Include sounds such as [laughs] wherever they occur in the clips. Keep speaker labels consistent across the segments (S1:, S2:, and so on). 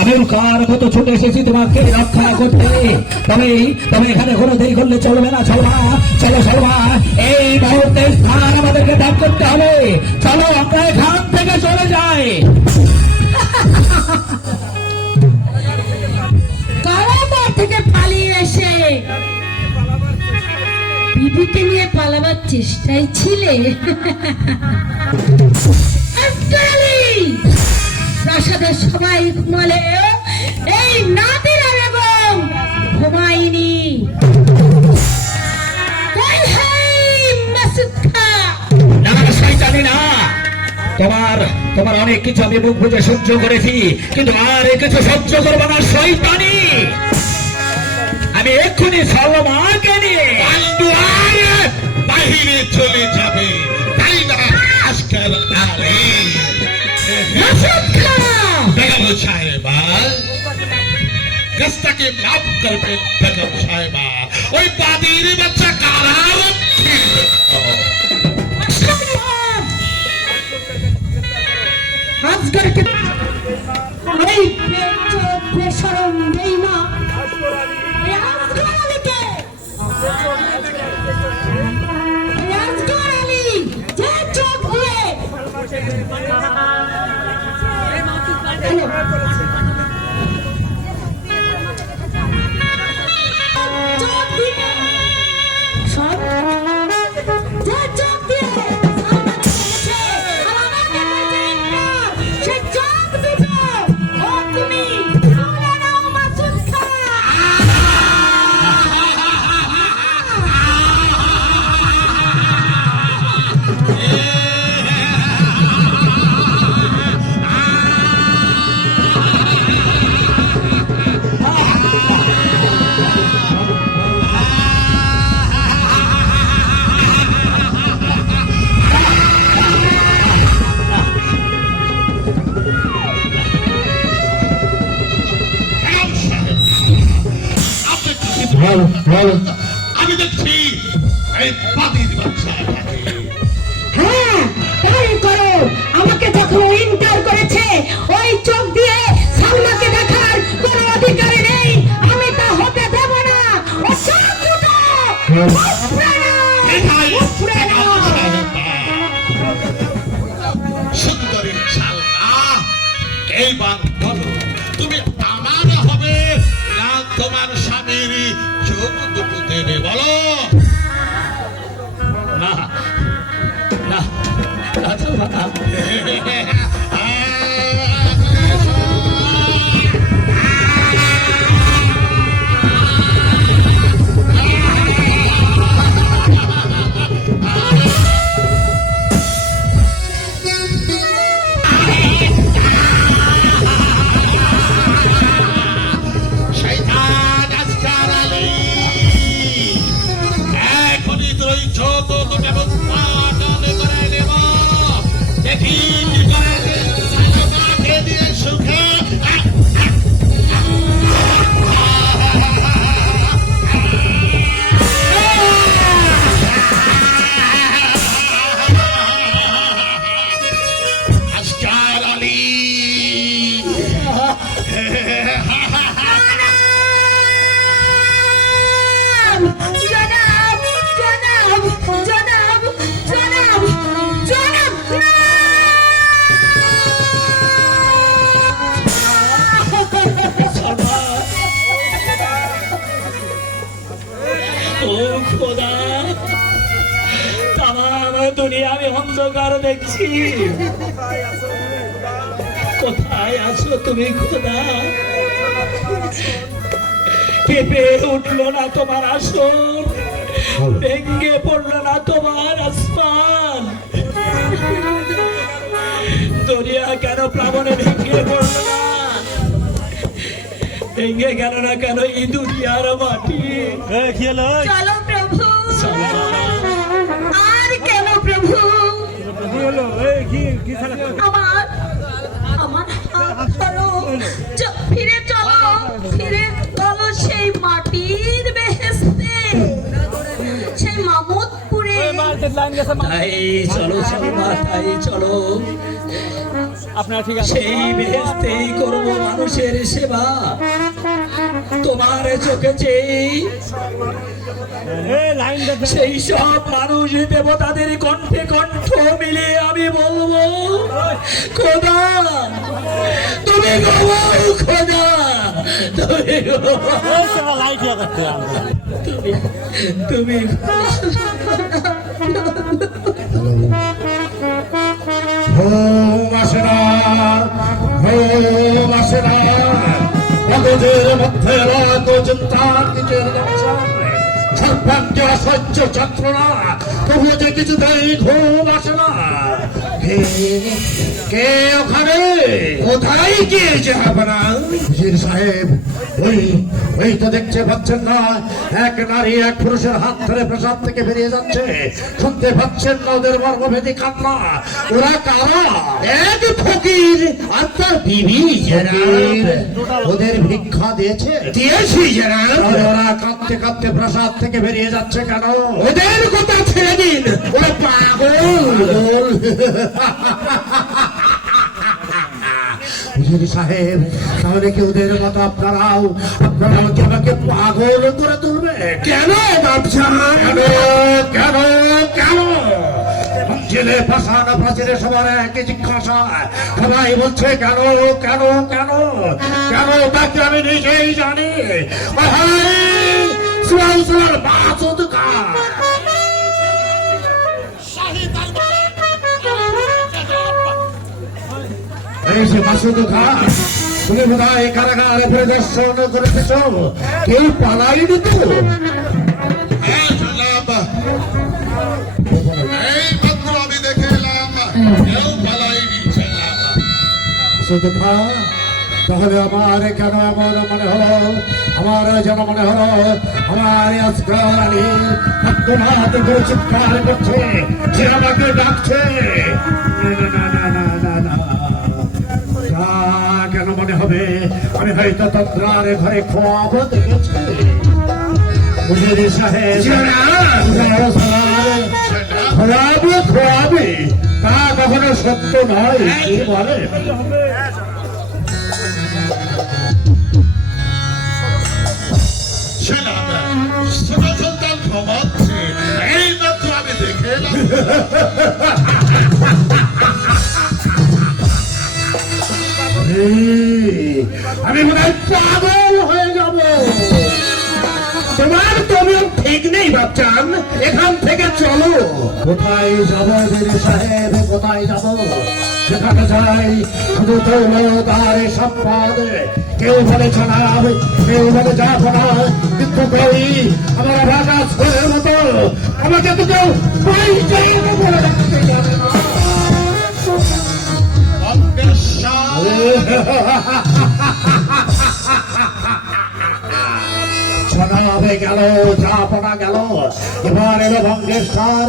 S1: আমি কার মতো ছুটে এসেছি তোমাকে রক্ষা করতে। তবে তবে এখানে কোনো দেরি করলে চলবে না চলবা চলো চলবা। এই মুহূর্তে স্থান আমাদেরকে ত্যাগ করতে হবে। চলো আমরা এখান থেকে চলে যাই।
S2: কারাগার থেকে পালিয়ে এসে বিবিকে নিয়ে পালাবার চেষ্টায় ছিলে। [laughs] প্রাসাদের সবাই ঘুমালে এই নাদিরা বেগম ঘুমায়নি। কই হাই
S1: না না শয়তানি না তোমার তোমার অনেক কিছু আমি মুখ বুঝে সহ্য করেছি কিন্তু আর কিছু সহ্য করব না শয়তানি। আমি এক্ষুনি সলমাকে নিয়ে
S3: আর বাহিরে চলে যাবে। তাই না? আজকাল সাহেবা রাস্তাকে মাফ করবেন
S2: আজকালকে এই
S3: বাচ্চা
S2: হ্যাঁ, তাই করো। আমাকে যখন ইন্টার করেছে ওই চোখ দিয়ে সালমাকে দেখার কোনো অধিকার নেই। আমি তা হতে দেব না। ও চোখ দুটো উপড়ে নাও, উপড়ে নাও।
S3: সুন্দরীর ছালনা এইবার বলো তুমি আমার হবে না তোমার স্বামীর চোখ দুটো দেবে বলো।
S1: Yeah. দেখছি। কোথায় আছো তুমি খোদা? কেঁপে উঠল না তোমার আসন ভেঙ্গে পড়ল না তোমার আসমান। দরিয়া কেন প্লাবনে ভেঙে পড়ল না? ভেঙে গেল না কেন এই দুনিয়ার মাটি?
S2: চলো
S1: তাই চলো চলো মা তাই চলো।
S4: আপনারা ঠিক আছে
S1: সেই বেহেস্তেই করব মানুষের সেবা। তোমার চোখে
S4: লাইন
S1: সেই সব মানুষ দেবতাদের কণ্ঠে কণ্ঠ মিলে আমি বলব খোদা তুমি খোদা তুমি
S4: আমরা
S1: তুমি
S5: মগজের মধ্যে রাত চিন্তা নিজের সর্বাঙ্গে অসহ্য যন্ত্রণা তবু যে কিছুতেই ঘুম আসে না। কে ওখানে? কোথায় গিয়েছে আপনারা? হুজুর সাহেব ওই ওই তো দেখতে পাচ্ছেন না। এক নারী এক পুরুষের হাত ধরে প্রসাদ থেকে বেরিয়ে যাচ্ছে। শুনতে পাচ্ছেন না ওদের মর্মভেদী কান্না? ওরা কারা? এক ফকির আর তার বিবি ওদের ভিক্ষা দিয়েছে। দিয়েছি ওরা কাঁদতে কাঁদতে প্রসাদ থেকে বেরিয়ে যাচ্ছে কেন? ওদের কথা ছেড়ে দিন। ওরা পাগল। হুজুর সাহেব, তাহলে কি ওদের মতো আপনারাও আপনারাও কি আমাকে পাগল করে তুলবে? কেন ব্যবসা? কেন? কেন? কেন? মঞ্জিলে ফাঁসানো প্রাচীরে সবার একই জিজ্ঞাসা। সবাই বলছে, কেন কেন কেন? কেন? তাকে আমি নিজেই জানি। বাসুদ কার? যে মাসুদ খান তুমি বোধ হয় কারাগারে প্রদর্শন করেছ কেউ পালাইনি তো।
S3: হ্যাঁ জনাব এই মাত্র আমি দেখে এলাম। কেউ পালাইনি
S5: খান তাহলে আমার কেন এমন মনে হলো? আমার যেন মনে হলো আমার আজকাল আলী তোমার হাতে করে চিৎকার করছে সে আমাকে ডাকছে। আমি হয়তো তন্ত্রার ঘরে খোয়াব দেখেছি মুজির সাহেব খোয়াবে খোয়াবে তা কখনো সত্য নয় কি বলে?
S3: এই মাত্র আমি দেখে
S5: আমি মনে হয় পাগল হয়ে যাব। তোমার তবে ঠিক নেই বাচ্চান এখান থেকে চলো। কোথায় যাব সাহেব, কোথায় যাব? যেখানে যাই, শুধু সম্পদ। কেউ বলে জানাব কেউ বলে যাব না কিন্তু আমার রাজা ছেলের মতো। আমাকে তো কেউ বলে রাখতে না। ছড়াবে গেল, ঝাপনা গেল। এবার এলো ভঙ্গেশ্বর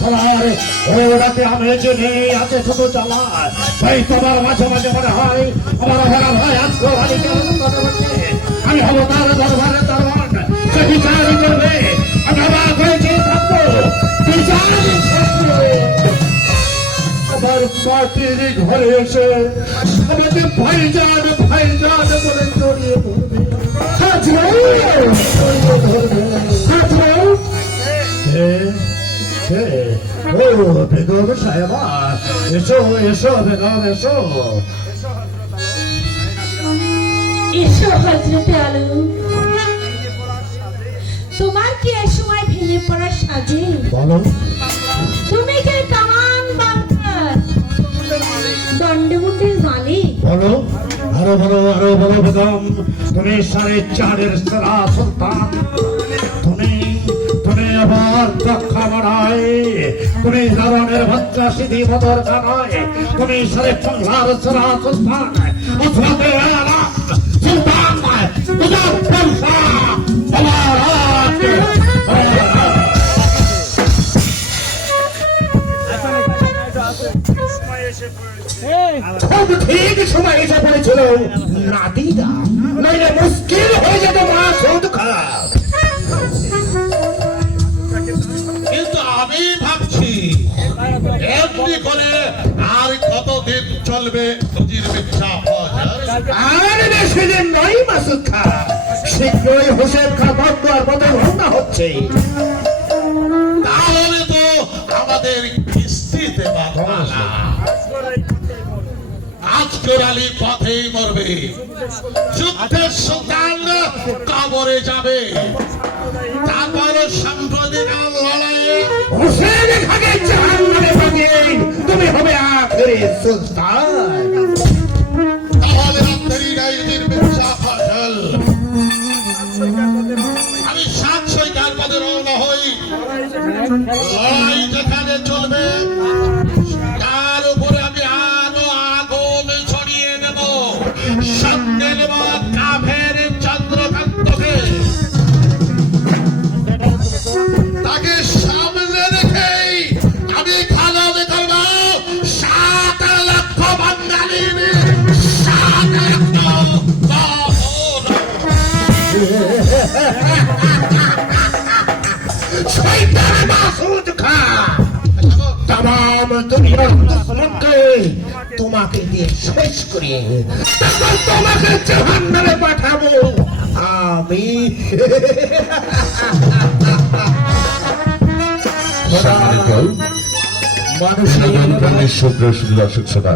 S5: সরার ওরাতে আমি যে নেই আছে শুধু চালা। তাই তোমার মাঝে মাঝে মনে হয় আমার ভরা ভাই আজকে আমি হব তার দরবারে দরবার সে বিচার করবে, আমি অবাক হয়েছি। আমার মাটির ঘরে এসে আমাকে ভাইজান ভাইজান বলে জড়িয়ে ধরবে জড়িয়ে ধরবে হাজরাও কে কে ও বেগম সাহেবা এসো এসো বেগম এসো।
S2: এসো হজরতে আলু। তোমার কি এ সময় ভেঙে পড়ার সাজে?
S5: বলো।
S2: তুমি কে দণ্ডমুন্ডের মালিক
S5: বলো আরও বলো আরও বলো বেগম তুমি সাড়ে চারের সেরা সুলতান। তুমি তুমি আবার দক্ষা বাড়ায়। তুমি ধরনের ভদ্রা সিধি মদর জানায়। তুমি সাড়ে চল্লার সেরা সুলতান। আরাম সুলতান। মুজাফর শাহ খুব ঠিক সময় এসে পড়েছিল নাতিদা নইলে মুশকিল হয়ে যেত মা সুদ খারাপ
S3: কিন্তু আমি ভাবছি এমনি করে আর কতদিন চলবে নদীর মিথ্যা
S6: আর বেশি দিন নয় মাসুদ খা শীঘ্রই হোসেন খা বন্দর বদল রওনা হচ্ছে।
S3: তাহলে তো আমাদের কিস্তিতে বাধা না। আজকের আলী পথেই মরবে। যুদ্ধের সুতান কবরে যাবে। তারপর সাম্প্রতিক লড়াইয়ে
S6: হুসেন তুমি হবে আখেরি সুলতান।
S3: নেব কাফের চন্দ্রকান্তকে। তাকে সামনে রেখেই আমি খালাদ করব সাত লক্ষ [laughs]
S6: মাসুদ খা। তাম দুনিয়ার দুশ্মনকে তোমাকে দিয়ে শেষ করে তারপর তোমাকে জাহান্নামে পাঠাবো। আমি মানুষের
S7: দর্শক শ্রোতা